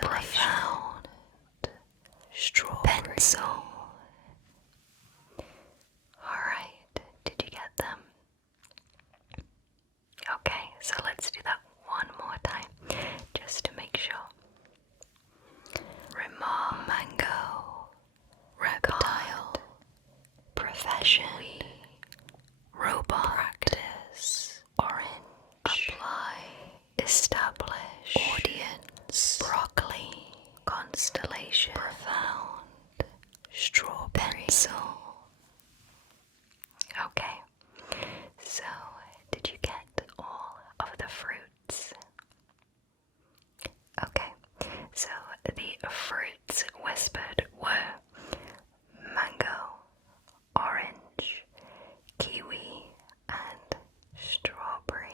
profound, strawberry, pencil. Alright, did you get them? Okay, so let's do that one more time, just to make sure. Remark, mango, reptile, profession, robot, practice, orange, apply, establish, audience, broccoli, constellation, profound, strawberry, pencil. Okay, so did you get all of the fruits? Okay, so the fruits whispered were mango, orange, kiwi, and strawberry.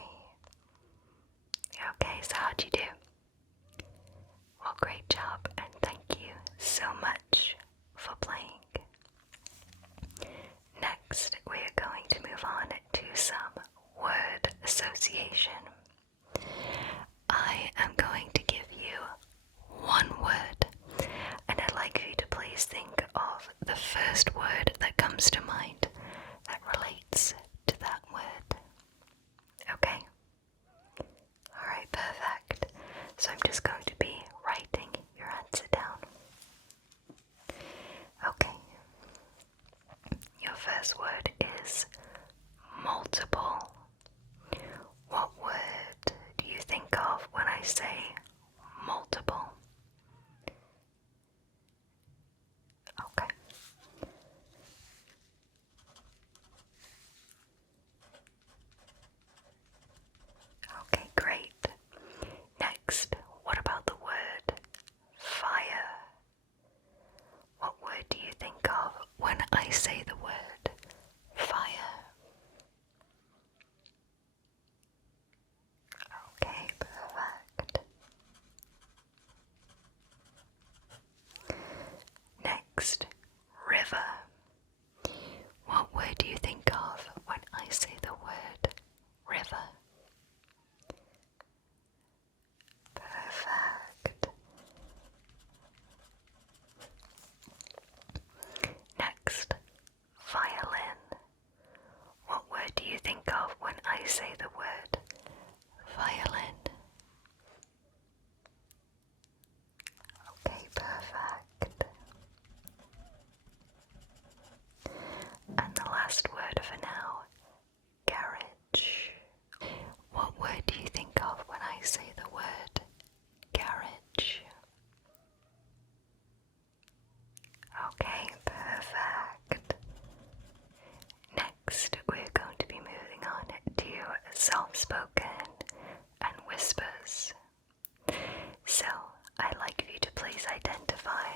Okay, so how'd you do? Well, great job, and thank you so much for playing. Next, we are going to move on to some word association. I am going to give you one word, and I'd like for you to please think of the first word that comes to mind that relates to that word. Okay? Alright, perfect. So I'm just going to be writing your answer down. Okay. Your first word is multiple. What word do you think of when I say multiple? Okay. Okay, great. Next, what about the word fire? What word do you think of when I say the word fire? Okay, perfect. Next, river. What word do you think of when I say the word river? Perfect. Next, violin. What word do you think of when I say the word violin? Okay, perfect. And the last word for now, garage. What word do you think of when I say the word garage? Okay, perfect. Next, we're going to be moving on to self-spoken and whispers. So, I'd like for you to please identify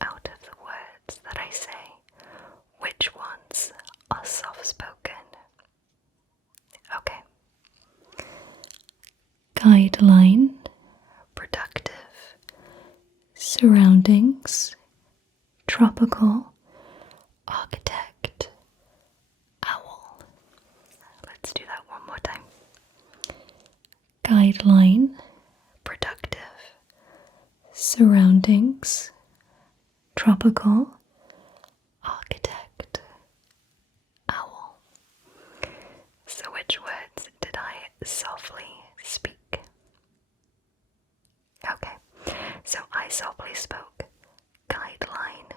out of the words that I say which ones are soft-spoken. Okay. Guideline, productive, surroundings, tropical, architect, owl. Let's do that one more time. Guideline, productive, surroundings, tropical, architect, owl. So which words did I softly speak? Okay, so I softly spoke guideline,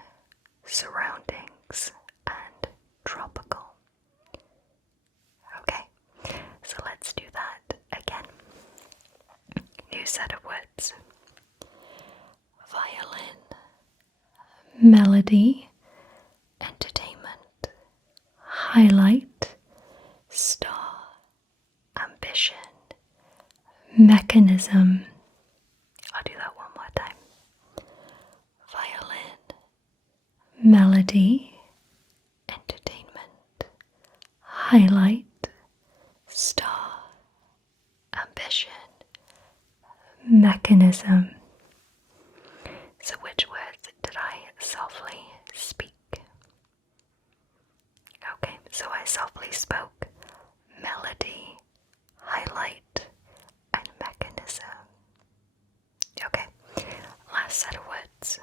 surroundings, and tropical. Okay, so let's do that again. New set of words. Violin, melody, entertainment, highlight, star, ambition, mechanism. I'll do that one more time. Violin, melody, entertainment, highlight, star, ambition, mechanism. So which words did I softly speak? Okay, so I softly spoke melody, highlight, and mechanism. Okay, set of words.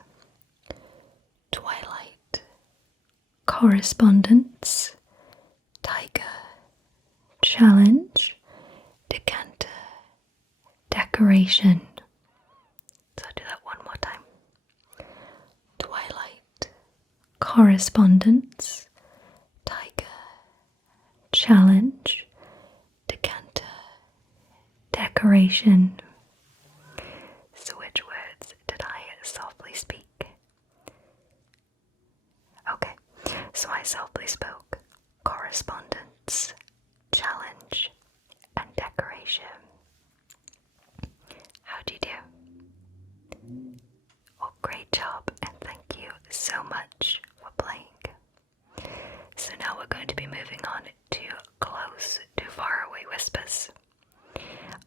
Twilight, correspondence, tiger, challenge, decanter, decoration. So I'll do that one more time. Twilight, correspondence, tiger, challenge, decanter, decoration. So which words did I softly speak? Okay, so I softly spoke correspondence, challenge, and decoration. How'd you do? Oh, great job, and thank you so much for playing. So now we're going to be moving on to close to faraway whispers.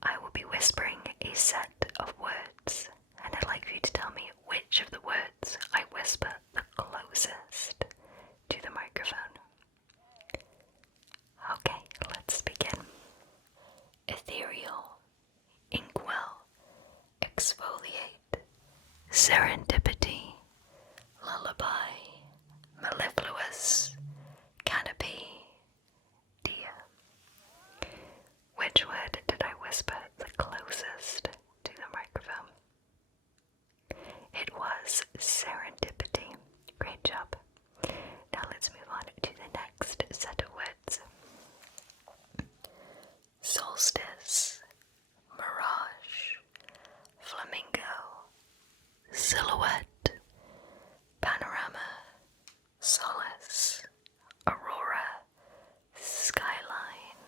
I will be whispering a set of words, and I'd like for you to tell me which of the words I whisper the closest to the microphone. Okay, let's begin. Ethereal, inkwell, exfoliate, serendipity, lullaby, mellifluous, canopy, dear. Which word did I whisper the closest to the microphone? It was serendipity. Great job. Now let's move on to the next set of words. Solstice, mirage, flamingo, silhouette, panorama, solace, aurora, skyline.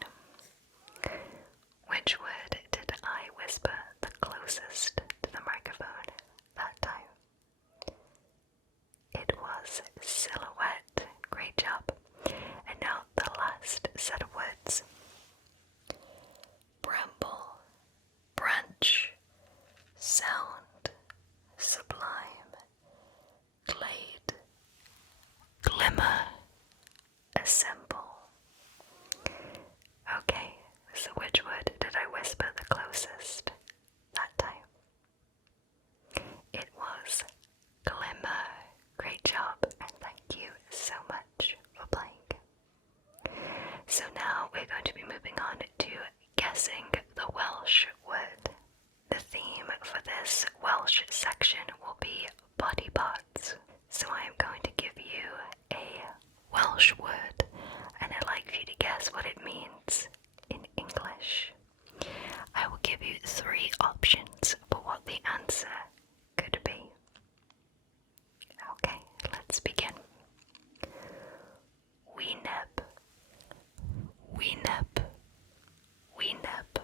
Which word did I whisper the closest to the microphone that time? It was silhouette. Great job. And now the last set of words. Bramble, branch, sound, sublime, glade, glimmer, assemble. Okay, so which word did I whisper the closest that time? It was glimmer. Great job, and thank you so much for playing. So now we're going to be moving on to guessing the Welsh word. The theme for this Welsh section will be body parts. So I am going to give you a Welsh word, and I'd like for you to guess what it means in English. I will give you 3 options for what the answer could be. Okay, let's begin. Weeneb, weeneb, weeneb,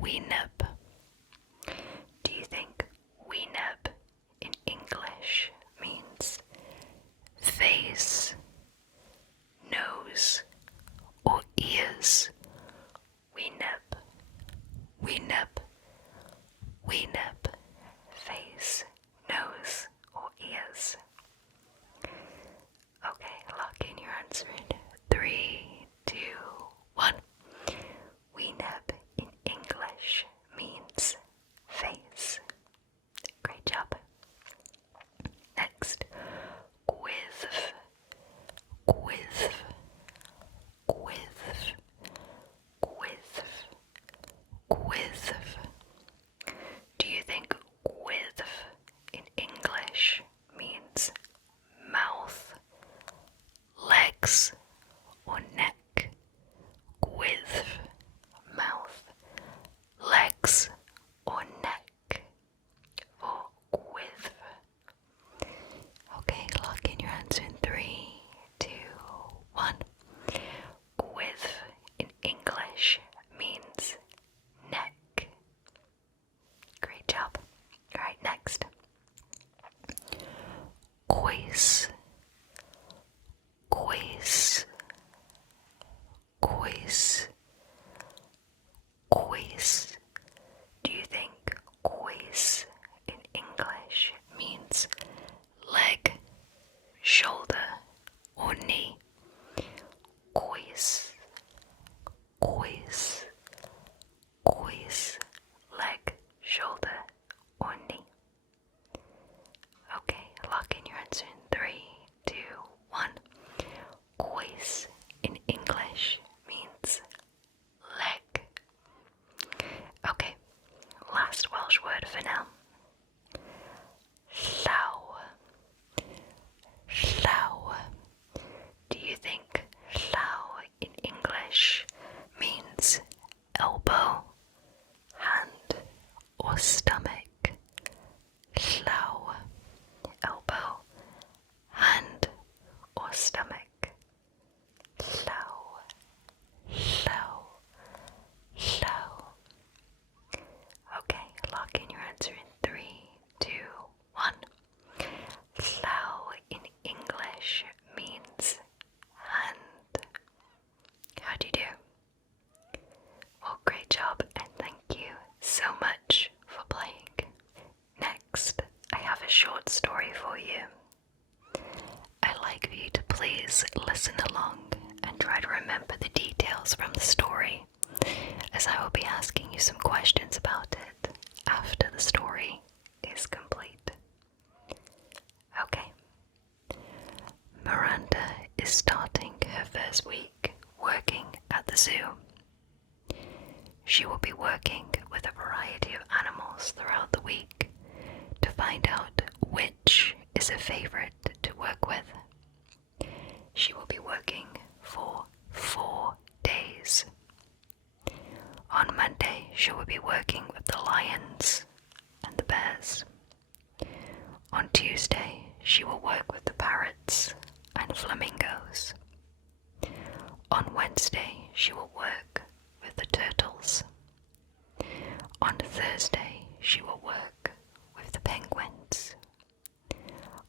weeneb. Do you think weeneb in English means face, nose, or ears? Weeneb, weeneb, weeneb. Face, nose, or ears? Okay, lock in your answer in 3, 2, 1. Weeneb in English means face. Great job. Next, gwydf, gwydf, gwydf, gwydf, gwydf. Do you think gwydf in English means mouth, legs, or neck? Gwydf, mouth, legs, or neck for gwydf? Okay, lock in your answer in 3, 2, 1. Gwydf in English means neck. Great job. Alright, next. Quiz, quiz, quiz, quiz. Do you think quiz in English means leg, shoulder, or knee? Quiz, quiz, quiz, leg, shoulder, or knee? short story for you. I'd like for you to please listen along and try to remember the details from the story, as I will be asking you some questions about it after the story is complete. Okay. Miranda is starting her first week working at the zoo. She will be working with a variety of animals throughout the week to find out which is her favorite to work with. She will be working for 4 days. On Monday, she will be working with the lions and the bears. On Tuesday, she will work with the parrots and flamingos. On Wednesday, she will work with the turtles. On Thursday, she will work with the penguins.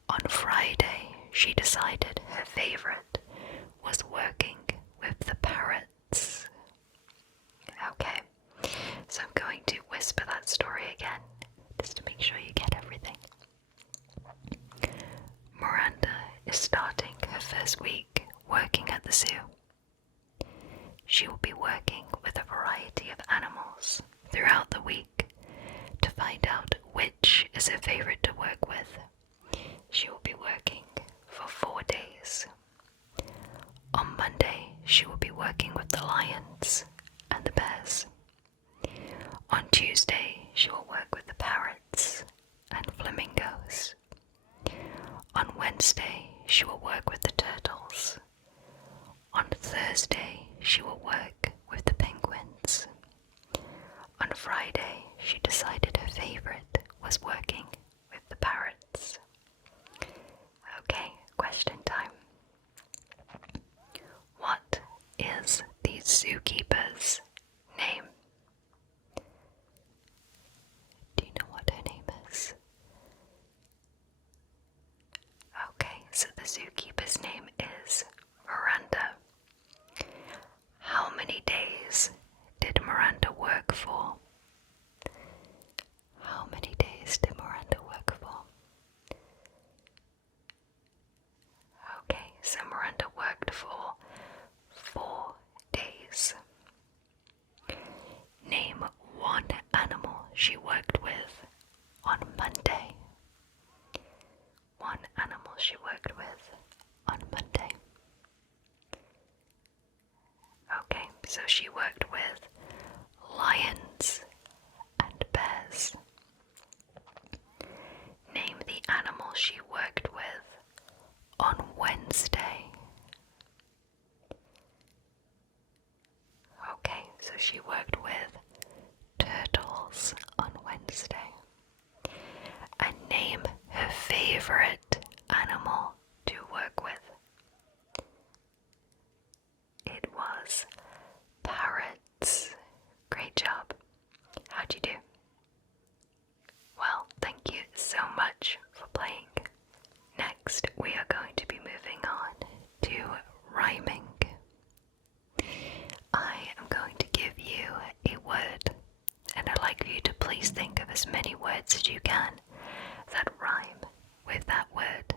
On Friday, she decided her favorite was working with the parrots. Okay, so I'm going to whisper that story again, just to make sure you get everything. Miranda is starting her first week working at the zoo. She will be working with a variety of animals throughout the week to find out which is her favorite to work with. She will be working for 4 days. On Monday, she will be working with the lions and the bears. On Tuesday, she will work with the parrots and flamingos. On Wednesday, she will work with the turtles. On Thursday, she will work with the penguins. On Friday, she decided her favorite was working with the parrots. Okay, question time. What is the zookeeper's name? Do you know what her name is? Okay, so the zookeeper's name is Miranda. How many days did Miranda work for? How many days did Miranda work for? Okay, so Miranda worked for 4 days. Name one animal she worked with on Monday. One animal she worked with on Monday. Okay, so she worked with lions and bears. Name the animal she worked with on Wednesday. Okay, so she worked with turtles on Wednesday. And name her favorite animal to work with. It was parrots. Great job. How'd you do? Well, thank you so much for playing. Next, we are going to be moving on to rhyming. I am going to give you a word, and I'd like for you to please think of as many words as you can that rhyme with that word.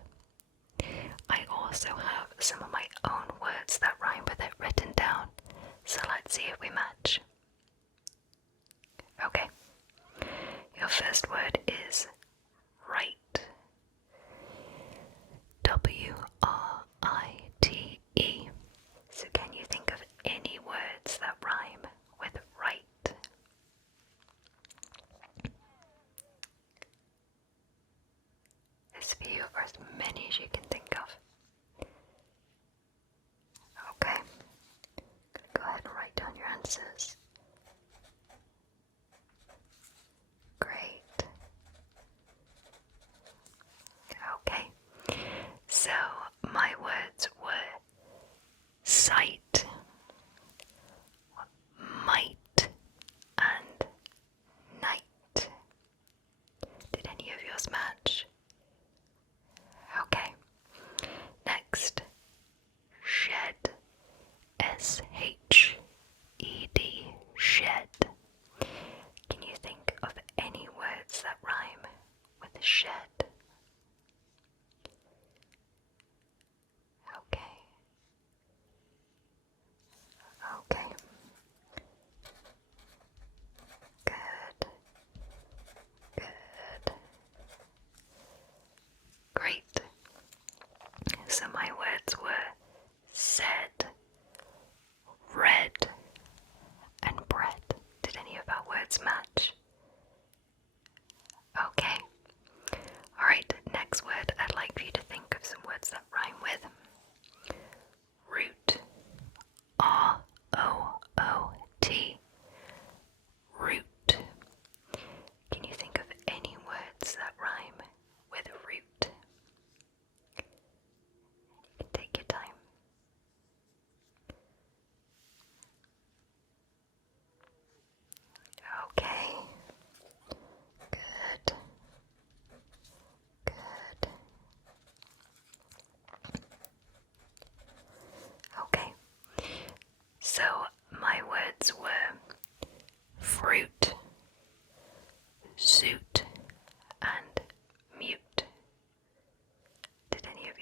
I also have some of my own words that rhyme with it written down, so let's see if we match. Okay, your first word is right. W-R-I-T-E. So can you think of any words that rhyme with right? As few or as many as you can think of. Okay, go ahead and write down your answers. Great. Okay, so my words were sight, might, and night. Did any of yours match? Okay. Next, shed. S-H-E-D,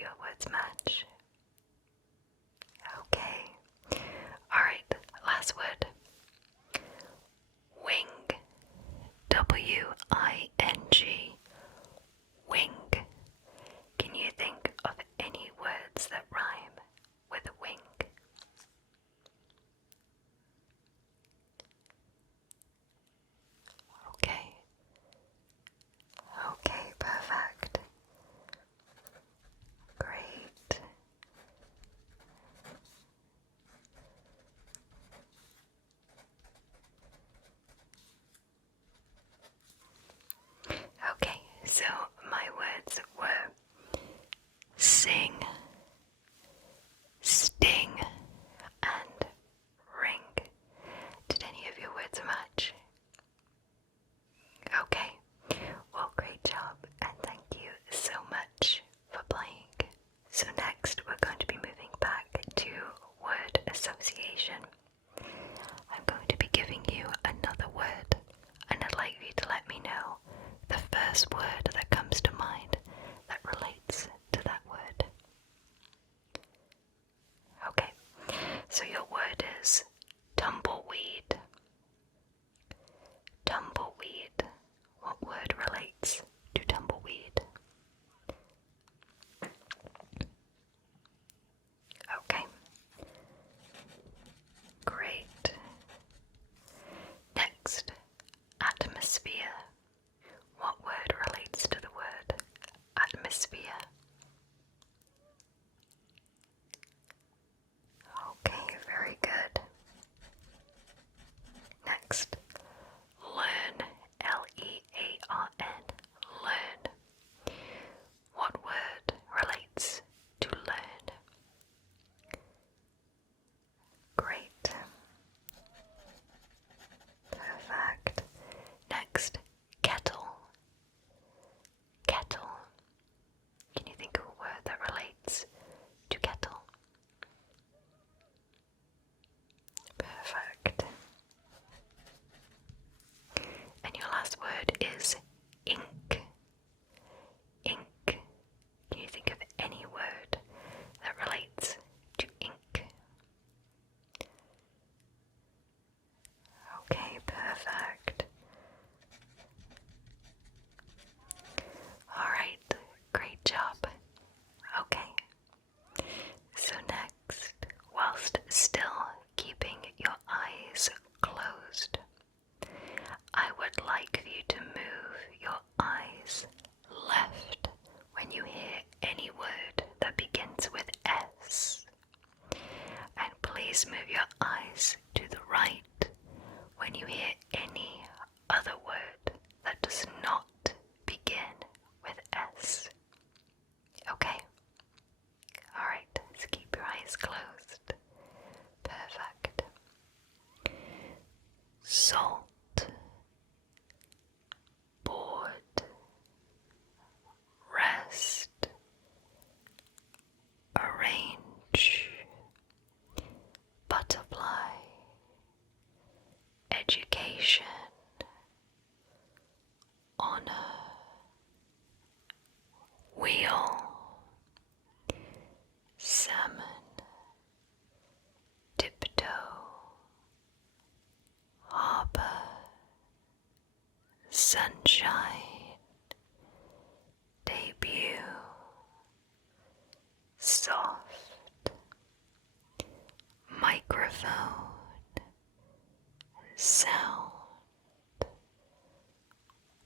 your words match? Okay. Alright, last word. Wing. W-I-N-G. Wing. Can you think of any words that rhyme with wing? Okay. Okay, perfect. Great. Okay, so my words were sing, sting, and ring. Did any of your words match? Okay, well, great job, and thank you so much for playing. So next we're going to be moving back to word association. I'm going to be giving you another word, and I'd like you to let me know the first word that comes to mind that relates to that word. Okay, so your word is tumbleweed. Tumbleweed. What word relates to tumbleweed? Okay. Great. Next, atmosphere. What word relates to the word atmosphere? Okay, very good. Next, learn. L-E-A-R-N. Learn. What word relates to learn? Great. Perfect. Next, kettle. Kettle. Can you think of a word that relates to kettle? Perfect. And your last word is ink. Ink. Can you think of any word that relates to ink? Okay, perfect. Alright, great job. Okay, so next, whilst still keeping your eyes closed, I would like for you to move your eyes left when you hear any word that begins with S. And please move your eyes to the right when you hear any other word that does not begin with S. Okay? Alright, so keep your eyes closed. Perfect. Salt, board, rest, arrange, butterfly, education, honor, wheel, salmon, tiptoe, harbor, sunshine, debut, soft, microphone, sound,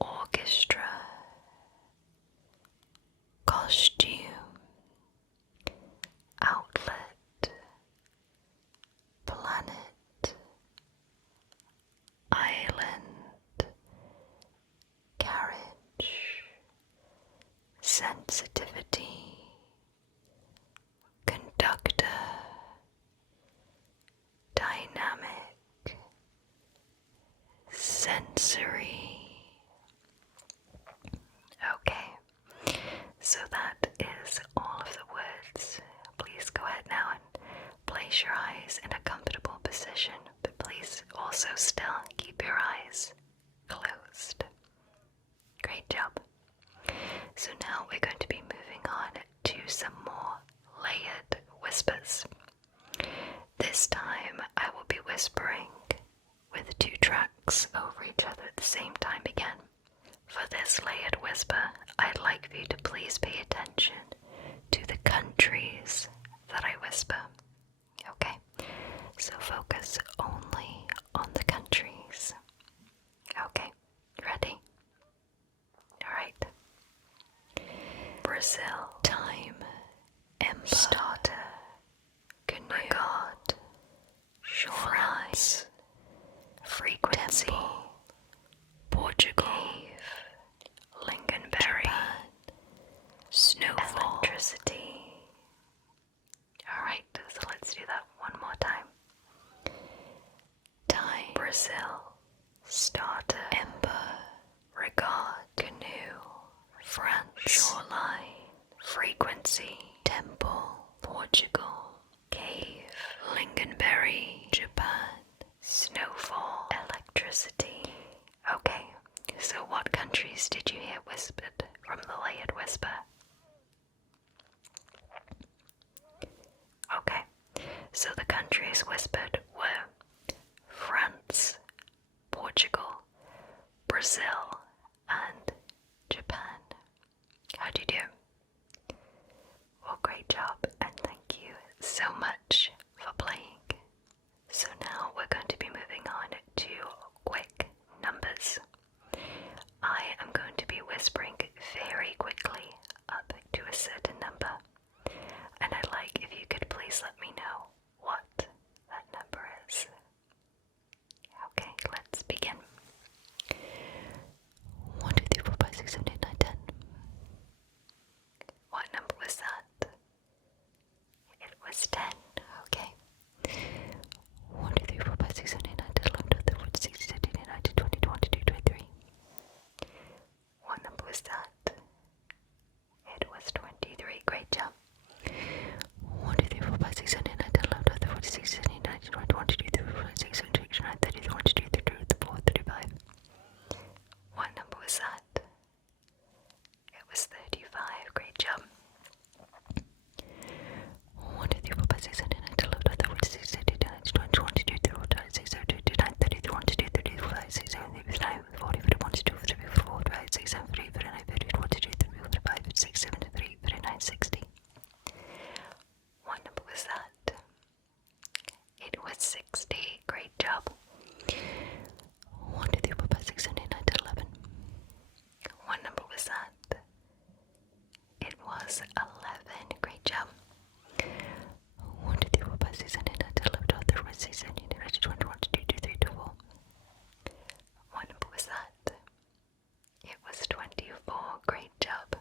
orchestra, costume, outlet, planet, island, carriage, sensitivity, conductor, dynamic, sensory. Okay, so that is all of the words. Please go ahead now and place your eyes in a comfortable position, but please also still keep your eyes closed. Great job. So now we're going to be moving on whispers. This time I will be whispering with 2 tracks over each other at the same time again. For this layered whisper, I'd like for you to please pay attention to the countries that I whisper. Okay, so focus only on the countries. Okay, ready? Alright. Brazil. Time. Ember. Starter. Canoe. Regard. Shoreline. Frequency. Temple. Portugal. Cave. Lingonberry. Japan. Snowfall. Electricity. Alright, so let's do that one more time. Time. Brazil. Starter. Ember. Regard. Canoe. France. Shoreline. Frequency. Temple. Portugal. Cave. Lingonberry. Japan. Snowfall. Electricity. Okay, so what countries did you hear whispered from the layered whisper? Okay, so the countries whispered were France, Portugal, Brazil, and Japan. How'd you do? Well, great job, and thank you so much for playing. So now we're going to be moving on to quick numbers. I am going to be whispering very quickly up to a certain number, and I'd like if you could please let me know what that number is. Okay, let's begin. 1, 2, 3, 4, 5, 6, 7, 8, 9, 10. What number was that? It was 10. Okay. 1, 2, 3, 4, 5, 6, 7, 8, 9, 10, 11, 12, 13, 14, 16, 17, 18, 19, 20, 22, 23. What number was that? It was 23. Great job. 1, 2, 3, 4, 5, 6, 7, 8, 9, 10, 11, 12, 13, 14, 16, 17, 18, 19, 20, 21, 22, 23, 24, 26, 27, 28, 29, 30, 31, 32, 33, 34, 35. What number was that? It was 35. Great job. 1, 2, 3, 4, 5, 6, 7, 8, 9, 10, 11, 12, 13, 14, 16, 17, 18, 19, 20, 22, 23, 24, 26, 27, 28, 29, 30, 31, 32, 33, 34, 36, 37, 38, 39, 40, 41, 42, 43, 44, 45, 46, 47, 48, 49, 50, 52, 53, 55, 56, 73, 59, 60. What number was that? It was 60. Great job. 1, 2, 3, 4, 5, 6, 7, 8, 9, 10, 11. What number was that? It was 11. Great job. 1, 2, 3, 4, 5, 6, 7, 8, 9, 10, 11, 12, 13, 14, 16, 17, 18, 19, 20, 21, 22, 23, 24. What number was that? It was 24. Great job.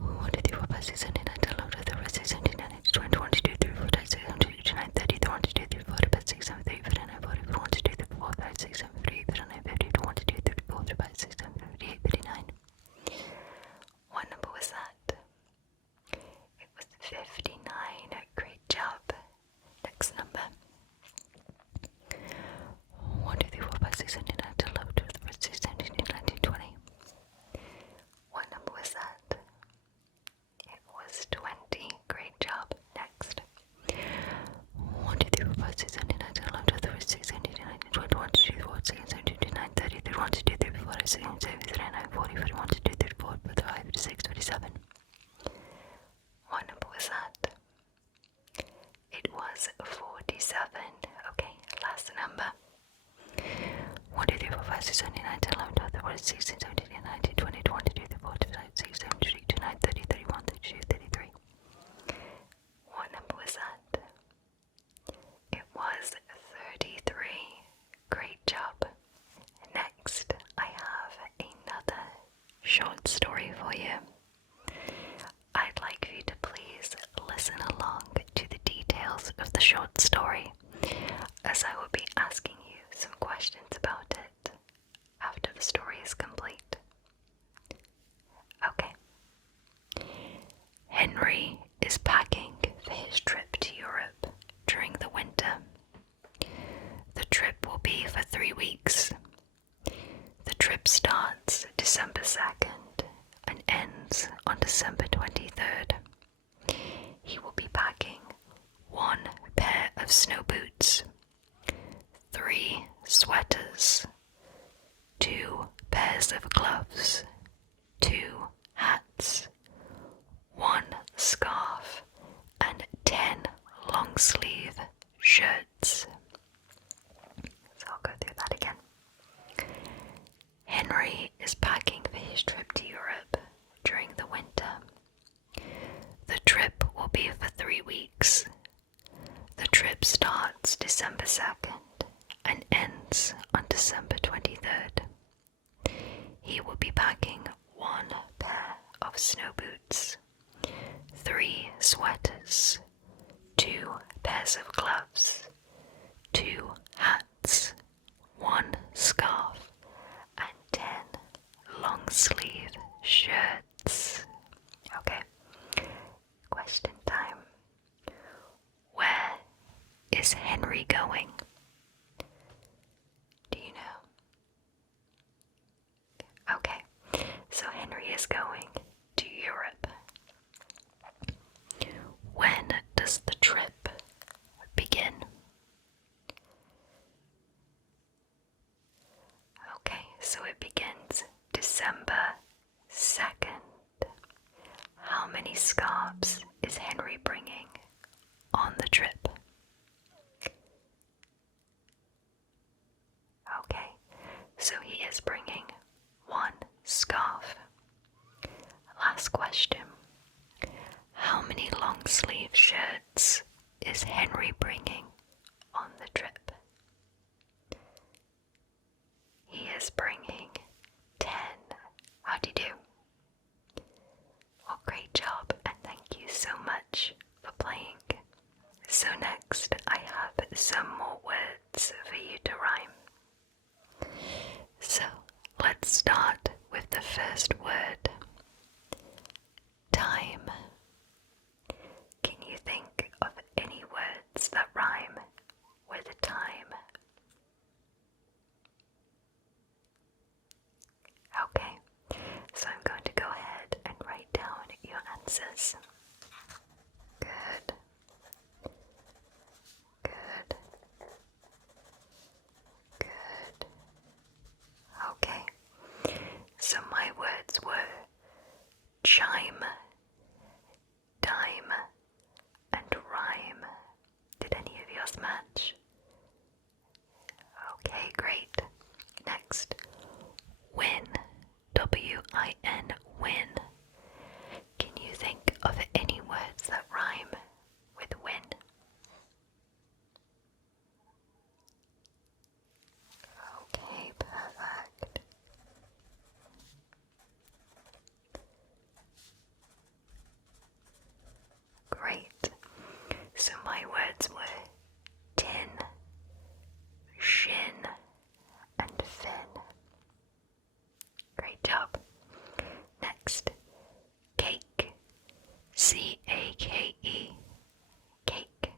1, 2, 3, 4, 5, 6, 7, 8, 9, 10, 11, 12, 13, 14, 16, 17, 18, 19, 20, 21, 22, 23, 24, 26, 27, 28, 29, 30, 31, 32, 33, 34, 35, 36, 37, 38, 39, 40, 41, 42, 34, 35, 36, 37, 38, 39, 50, 41, 42, 34, 35, 36, 37, 38, 39. What number was that? It was 59. Great job. Next number. 1, 2, 3, 4, 5, 6, 7, 8, 9, 10, 11, 12, 13, 14, 16, 17, 18, 19, 20. What number was that? It was 20. Great job. Next. 1, 2, 3, 4, 5, 6, 7, 8, 9, 10, 11, 12, 13, 14, 16, 17, 18, 19, 20, 21, 22, 23, 24, 26, 27, 28, 29, 30, 31, 32, 34, 36, 37, 39, 40, 41, 42, 34, 45, 46, 47. What number was that? It was 47. Okay, last number. 1, 2, 3, 4, 5, 6, 7, 8, 9, 10, 11, 12, 13, 14, 16, 17, 18, 19, 20, 21, 22, 24, 25, 26, 27, 28, 29, 30, 31, 32, 33. What number was that? It was 33. Great job. Next, I have another short story for you. I'd like for you to please listen along to the details of the short story, as I will be asking you some questions about it after the story is complete. Okay. Henry is packing for his trip to Europe during the winter. The trip will be for 3 weeks. The trip starts December 2nd and ends on December 23rd. He will be packing 1 pair of snow boots, 3 sweaters, 2 pairs of gloves, 2 hats, 1 scarf, and 10 long sleeve shirts. So I'll go through that again. Henry is packing for his trip to Europe during the winter. The trip will be for 3 weeks. The trip starts December 2nd and ends on December 23rd. He will be packing 1 pair of snow boots, 3 sweaters, 2 pairs of gloves, 2 hats, 1 scarf, and 10 long sleeve shirts. Okay, question time. Where is Henry going? Do you know? Okay, so Henry is going to Europe. When does the trip begin? Okay, so it begins December 2nd. How many scarves is Henry bringing on the trip? Okay, so he is bringing 1 scarf. Last question. How many long sleeve shirts is Henry bringing on the trip? He is bringing 10. How'd you do? Well, great job, and thank you so much for playing. So next, I have some more words for you to rhyme. So let's start with the first word. Time. Can you think of any words that rhyme with time? Okay, so I'm going to go ahead and write down your answers. Good. Good. Good. Okay, so my words were chime, dime, and rhyme. Did any of yours match? Okay, great. Next, win, W-I-N, win. Can you think of any words that rhyme with win? Okay, perfect. Great. So my words were tin, shin, and fin. Great job. Next, cake, C-A-K-E, cake.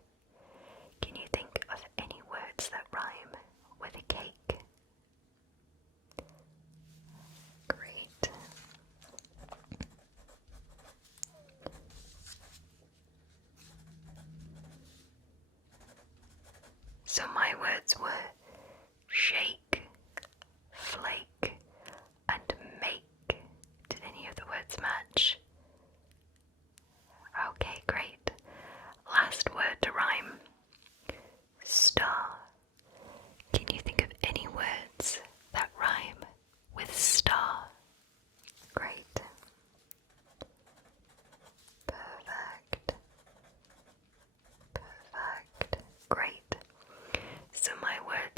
Can you think of any words that rhyme with a cake? Great. So my words were shake, flake, and make. Did any of the words match? Okay, great. Last word to rhyme. Star. Can you think of any words that rhyme with star? Great. Perfect. Perfect. Great. So my words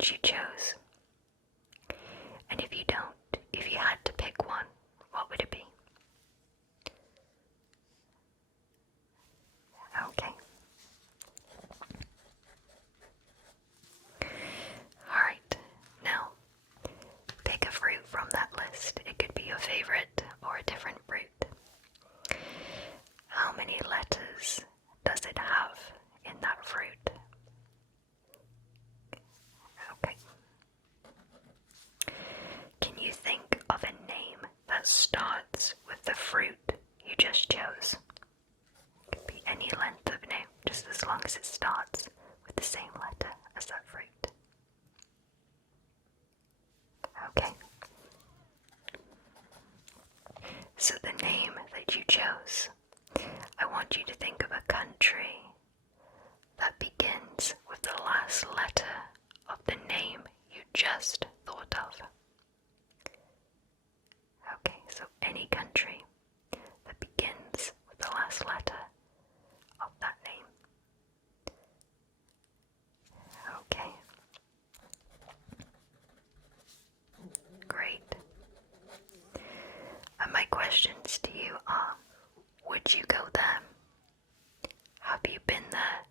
ones you chose? And if you don't, if you had to pick one, what would it be? Okay. Alright, now pick a fruit from that list. It could be your favorite or a different fruit. How many letters does it have in that fruit? Okay. Can you think of a name that starts with the fruit you just chose? It could be any length of name, just as long as it starts with the same letter as that fruit. Okay. So the name that you chose, I want you to think of a country that begins with the last letter of the name you just thought of. Okay, so any country that begins with the last letter of that name. Okay. Great. And my questions to you are, would you go there? Have you been there?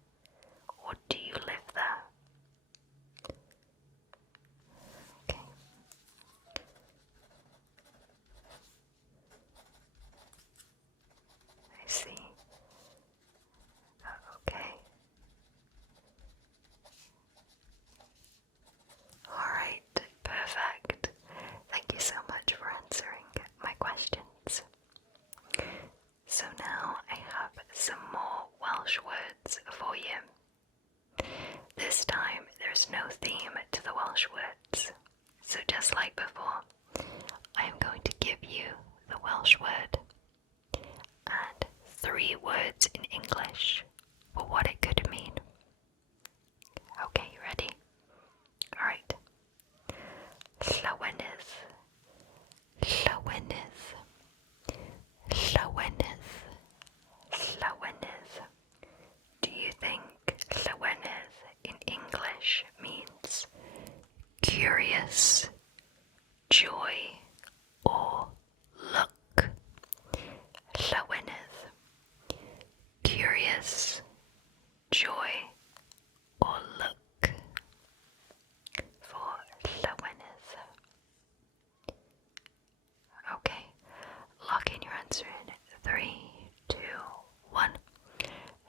Or do you live there? Okay. I see. Okay. Alright, perfect. Thank you so much for answering my questions. So now I have some more Welsh words for you. This time there's no theme to the Welsh words. So just like before, I am going to give you the Welsh word and 3 words in English for what it could mean. Okay, you ready? Alright. Llawenydd. Llawenydd. Llawenydd. Llawenydd. Do you think llawenydd in English means curious, joy, or look? Llawenydd. Curious, joy, or look for llawenydd. Okay, lock in your answer in 3, 2, 1.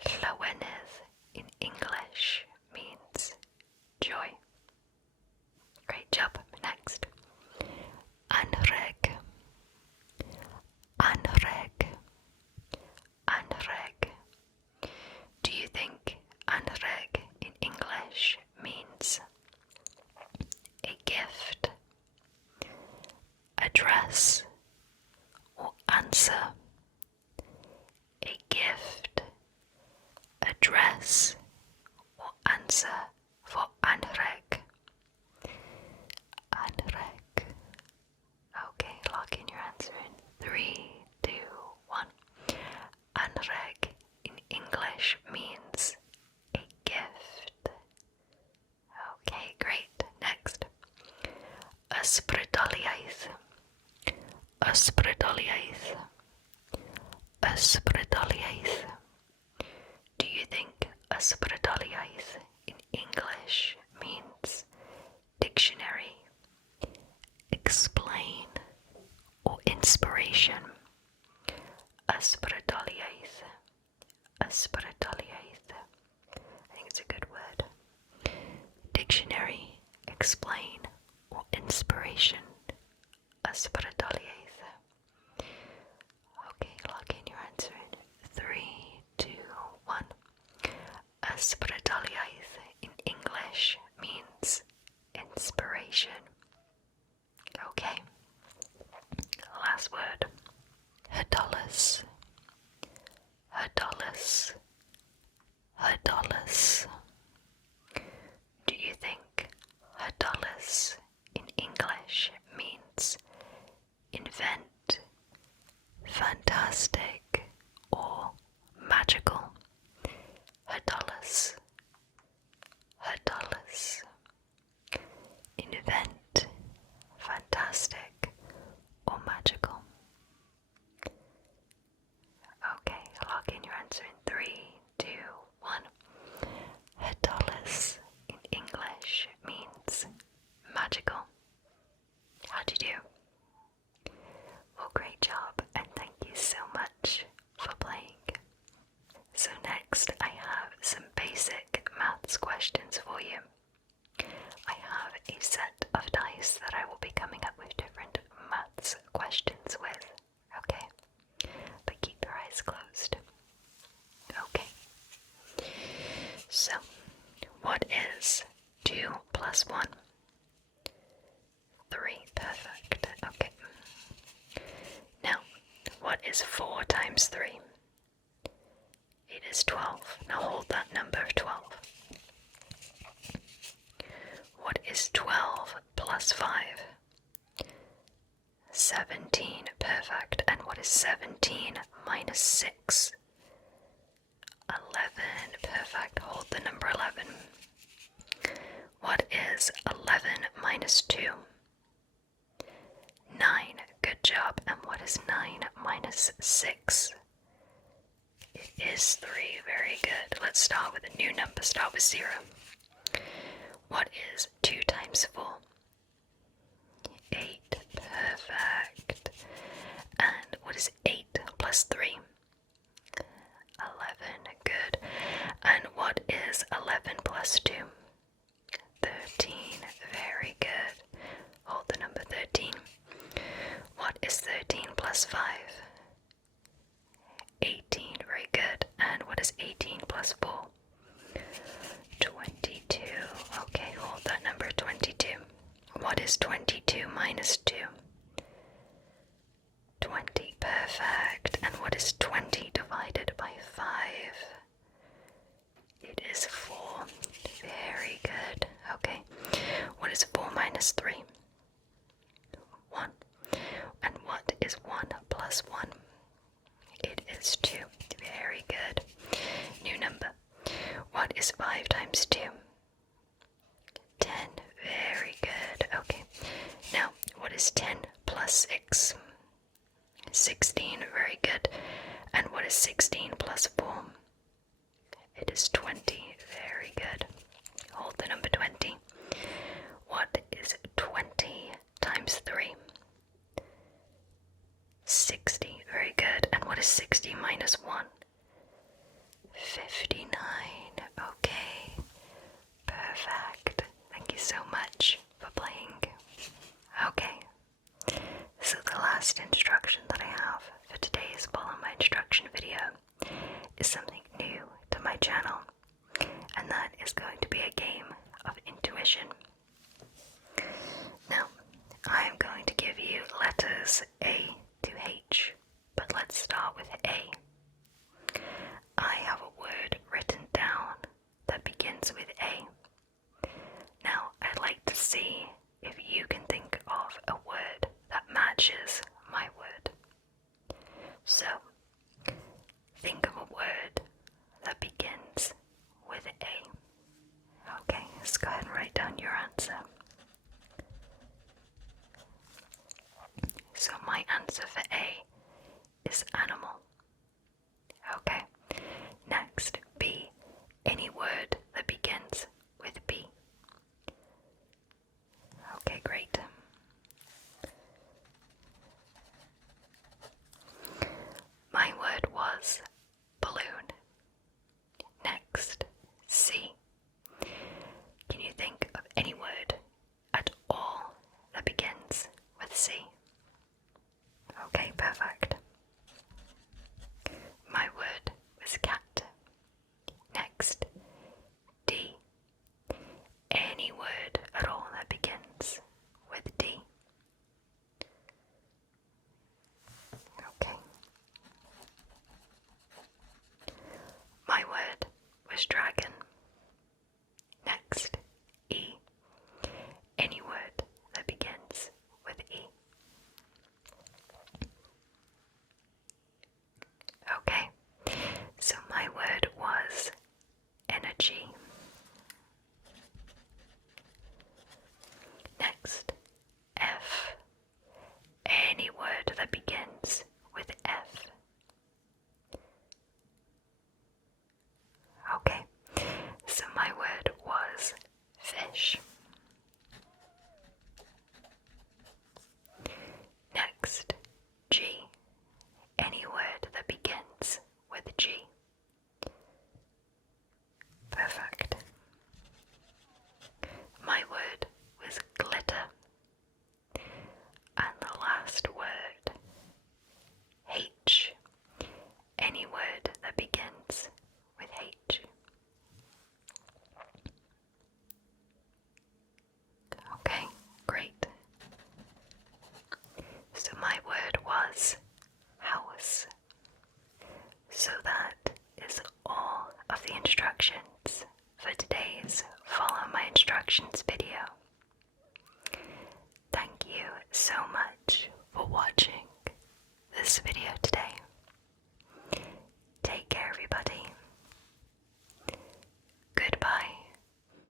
Llawenydd in English means joy. Great job. Next. Anrheg. Anrheg. Anrheg. Do you think anrheg in English means a gift, address, or answer? A gift, address, or answer for anrheg? Anrheg. Okay, lock in your answer in 3, 2, 1. Anrheg in English means a gift. Okay, great. Next. Ysbrydoliaeth. Ysbrydoliaeth. Ysbrydoliaeth. Do you think ysbrydoliaeth in English means dictionary, explain, or inspiration? Ysbrydoliaeth. Ysbrydoliaeth. I think it's a good word. Dictionary, explain, or inspiration. Ysbrydoliaeth. Okay, lock in your answer in 3, 2, 1. Ysbrydoliaeth in English means inspiration. Okay. Last word. Hydolus. Hydolus. Hydolus. Do you think hydolus in English means invent, fantastic, or magical? Hydolus. Hydolus. plus 1. 3. Perfect. Okay. Now, what is 4 times 3? It is 12. Now hold that number of 12. What is 12 plus 5? 17. Perfect. And what is 17 minus 6? 11. Perfect. Hold the number 11. What is 11 minus 2? 9. Good job. And what is 9 minus 6? It is 3. Very good. Let's start with a new number. Start with 0. What is 2 times 4? 8. Perfect. And what is 8 plus 3? 11. Good. And what is 11 plus 2? 13. Very good. Hold the number 13. What is 13 plus 5? 18. Very good. And what is 18 plus 4? 22. Okay, hold that number 22. What is 22 minus 2? 20. Perfect. And what is 20 divided by 5? It is 4. Very good. Okay. What is 4 minus 3? 1. And what is 1 plus 1? It is 2. Very good. New number. What is 5 times 2? 10. Very good. Okay. Now, what is 10 plus 6? 16. Very good. And what is 16 plus 4? It is 20. Very good. Hold the number 20. What is 20 times 3? 60. Very good. And what is 60 minus 1? 59. Okay. Perfect. Thank you so much for playing. Okay. So the last instruction that I have for today's Follow My Instruction video is something new to my channel, and that is going to be a game of intuition. Now, I am going to give you letters A to H, but let's start with A. I have a word written down that begins with A. Now, I'd like to see if you can think of a word that matches my word. So, think of a word that begins with A. Okay, let's go ahead and write down your answer. So my answer for A is animal. Okay, next, B. Any word that begins with B. Okay, great. My word was balloon. Next, C. Can you think of any word at all that begins with C? Okay, perfect. instructions video.